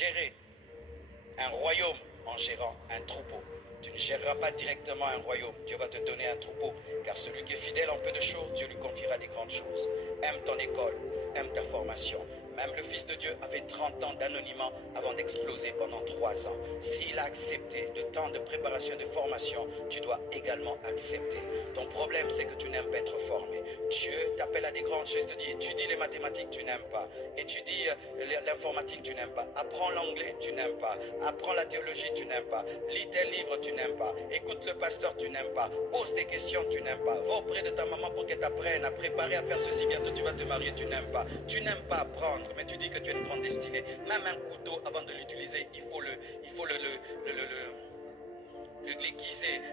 gérer un royaume en gérant un troupeau. Tu ne géreras pas directement un royaume. Dieu va te donner un troupeau. Car celui qui est fidèle en peu de choses, Dieu lui confiera des grandes choses. Aime ton école, aime ta formation. Même le Fils de Dieu avait 30 ans d'anonymat avant d'exploser pendant 3 ans. S'il a accepté le temps de préparation et de formation, tu dois également accepter. Ton problème, c'est que tu n'aimes pas être formé. Dieu t'appelle à des grandes choses, te dit, étudie les mathématiques, tu n'aimes pas. Étudie l'informatique, tu n'aimes pas. Apprends l'anglais, tu n'aimes pas. Apprends la théologie, tu n'aimes pas. Lis tel livre, tu n'aimes pas. Écoute le pasteur, tu n'aimes pas. Pose des questions, tu n'aimes pas. Va auprès de ta maman pour qu'elle t'apprenne à préparer, à faire ceci. Bientôt tu vas te marier, tu n'aimes pas. Tu n'aimes pas apprendre, mais tu dis que tu as une grande destinée. Même un couteau, avant de l'utiliser, il faut l'aiguiser.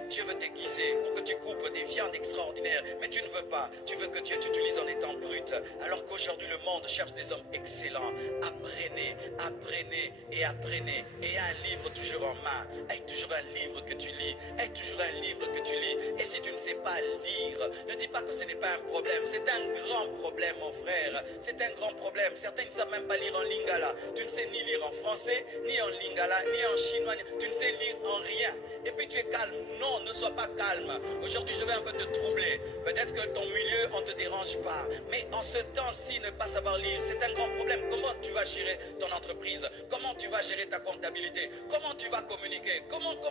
Dieu veut t'aiguiser pour que tu coupes des viandes extraordinaires, mais tu ne veux pas. Tu veux que Dieu t'utilise en étant brut. Alors qu'aujourd'hui le monde cherche des hommes excellents. Apprenez, apprenez et apprenez. Et un livre toujours en main. Aie toujours un livre que tu lis. Aie toujours un livre que tu lis. Et si tu ne sais pas lire, ne dis pas que ce n'est pas un problème. C'est un grand problème, mon frère. C'est un grand problème. Certains ne savent même pas lire en lingala. Tu ne sais ni lire en français, ni en lingala, ni en chinois. Tu ne sais lire en rien. Et puis tu es calme. Non, ne sois pas calme. Aujourd'hui, je vais un peu te troubler. Peut-être que ton milieu, on ne te dérange pas. Mais en ce temps-ci, ne pas savoir lire, c'est un grand problème. Comment tu vas gérer ton entreprise? Comment tu vas gérer ta comptabilité? Comment tu vas communiquer? Comment tu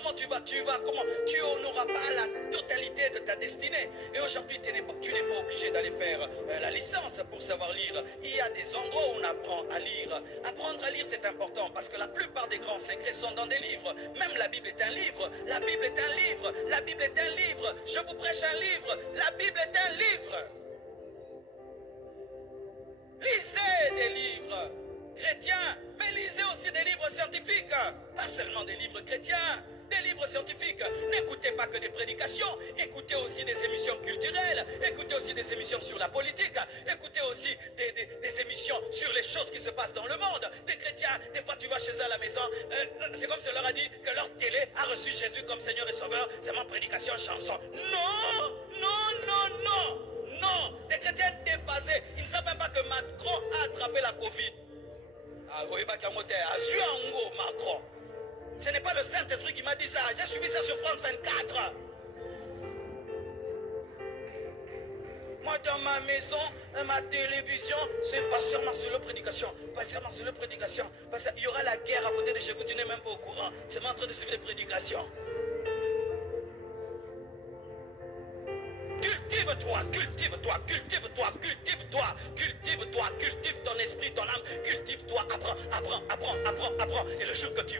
n'auras pas la totalité de ta destinée. Et aujourd'hui, tu n'es pas obligé d'aller faire la licence pour savoir lire. Il y a des endroits où on apprend à lire. Apprendre à lire, c'est important parce que la plupart des grands secrets sont dans des livres. Même la Bible est un livre. La Bible est un livre. La Bible est un livre. Je vous prêche un livre. La Bible est un livre. Lisez des livres chrétiens, mais lisez aussi des livres scientifiques. Pas seulement des livres chrétiens, des livres scientifiques. N'écoutez pas que des prédications. Écoutez aussi des émissions culturelles. Écoutez aussi des émissions sur la politique. Écoutez aussi des émissions sur les choses qui se passent dans le monde. Des chrétiens, des fois tu vas chez eux à la maison. C'est comme si on leur a dit que leur télé a reçu Jésus comme Seigneur et Sauveur. C'est ma prédication chanson. Non, non, non, non. Non, des chrétiens déphasés. Ils ne savent même pas que Macron a attrapé la Covid. Ah oui, Macron. Ce n'est pas le Saint-Esprit qui m'a dit ça. J'ai suivi ça sur France 24. Moi, dans ma maison, ma télévision, c'est le pasteur Marcelo Prédication. Pasteur Marcelo Prédication. Parce qu'il y aura la guerre à côté de chez vous, tu n'es même pas au courant. C'est en train de suivre les prédications. Cultive-toi, cultive-toi, cultive-toi, cultive-toi, cultive-toi, cultive ton esprit, ton âme, cultive-toi, apprends. Et le jour que tu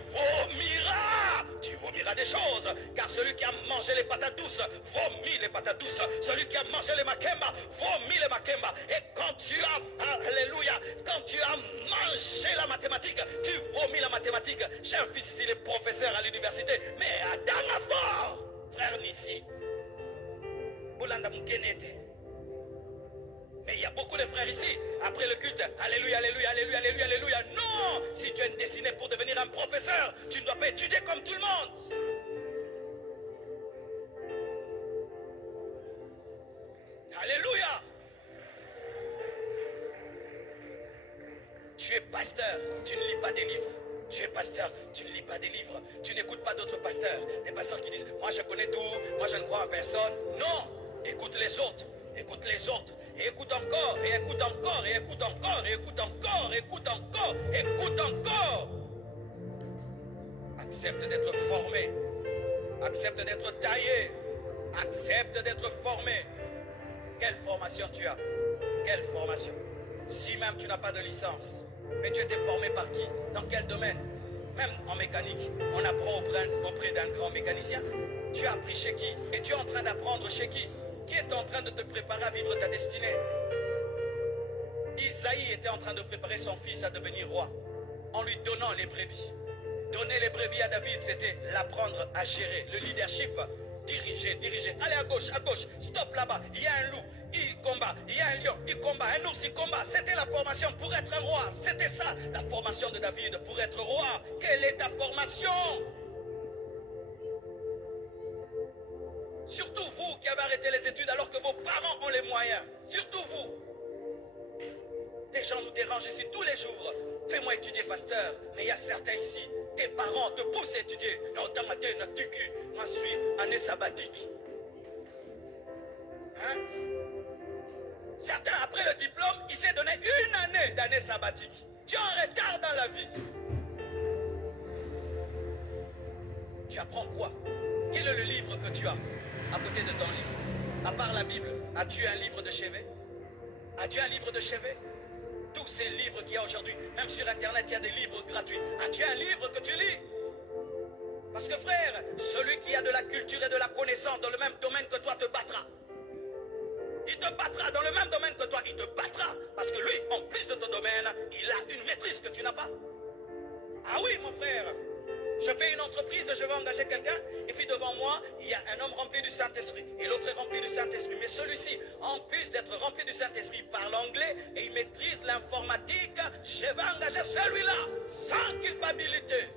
vomiras des choses. Car celui qui a mangé les patates douces, vomit les patates douces. Celui qui a mangé les makemba, vomit les makemba. Et quand tu as, alléluia, quand tu as mangé la mathématique, tu vomis la mathématique. J'ai un fils ici, il est professeur à l'université, mais à Dangafort, frère Nissi. Mais il y a beaucoup de frères ici, après le culte, alléluia, alléluia, alléluia, alléluia, alléluia. Non, si tu es destiné pour devenir un professeur, tu ne dois pas étudier comme tout le monde. Alléluia. Tu es pasteur, tu ne lis pas des livres. Tu es pasteur, tu ne lis pas des livres. Tu n'écoutes pas d'autres pasteurs. Des pasteurs qui disent, moi je connais tout, moi je ne crois en personne. Non. Écoute les autres, écoute les autres, et écoute encore, et écoute encore, et écoute encore, et écoute encore, écoute encore, écoute encore. Accepte d'être formé, accepte d'être taillé, accepte d'être formé. Quelle formation tu as? Quelle formation? Si même tu n'as pas de licence, mais tu étais formé par qui? Dans quel domaine? Même en mécanique, on apprend auprès d'un grand mécanicien. Tu as appris chez qui? Et tu es en train d'apprendre chez qui? Qui est en train de te préparer à vivre ta destinée? Isaïe était en train de préparer son fils à devenir roi en lui donnant les brebis. Donner les brebis à David, c'était l'apprendre à gérer, le leadership, diriger. Allez à gauche, stop là-bas, il y a un loup, il combat, il y a un lion, il combat, un ours, il combat. C'était la formation pour être un roi. C'était ça, la formation de David pour être roi. Quelle est ta formation? Surtout vous qui avez arrêté les études alors que vos parents ont les moyens. Surtout vous. Des gens nous dérangent ici tous les jours. Fais-moi étudier, pasteur. Mais il y a certains ici, tes parents te poussent à étudier. Non, dans ma tête, moi je suis année sabbatique. Hein? Certains, après le diplôme, ils s'est donné une année sabbatique. Tu es en retard dans la vie. Tu apprends quoi? Quel est le livre que tu as à côté de ton livre? À part la Bible, as-tu un livre de chevet? As-tu un livre de chevet? Tous ces livres qu'il y a aujourd'hui, même sur Internet, il y a des livres gratuits. As-tu un livre que tu lis? Parce que frère, celui qui a de la culture et de la connaissance dans le même domaine que toi te battra. Il te battra dans le même domaine que toi, il te battra. Parce que lui, en plus de ton domaine, il a une maîtrise que tu n'as pas. Ah oui, mon frère. Je fais une entreprise, je vais engager quelqu'un, et puis devant moi, il y a un homme rempli du Saint-Esprit, et l'autre est rempli du Saint-Esprit. Mais celui-ci, en plus d'être rempli du Saint-Esprit, il parle anglais et il maîtrise l'informatique. Je vais engager celui-là, sans culpabilité.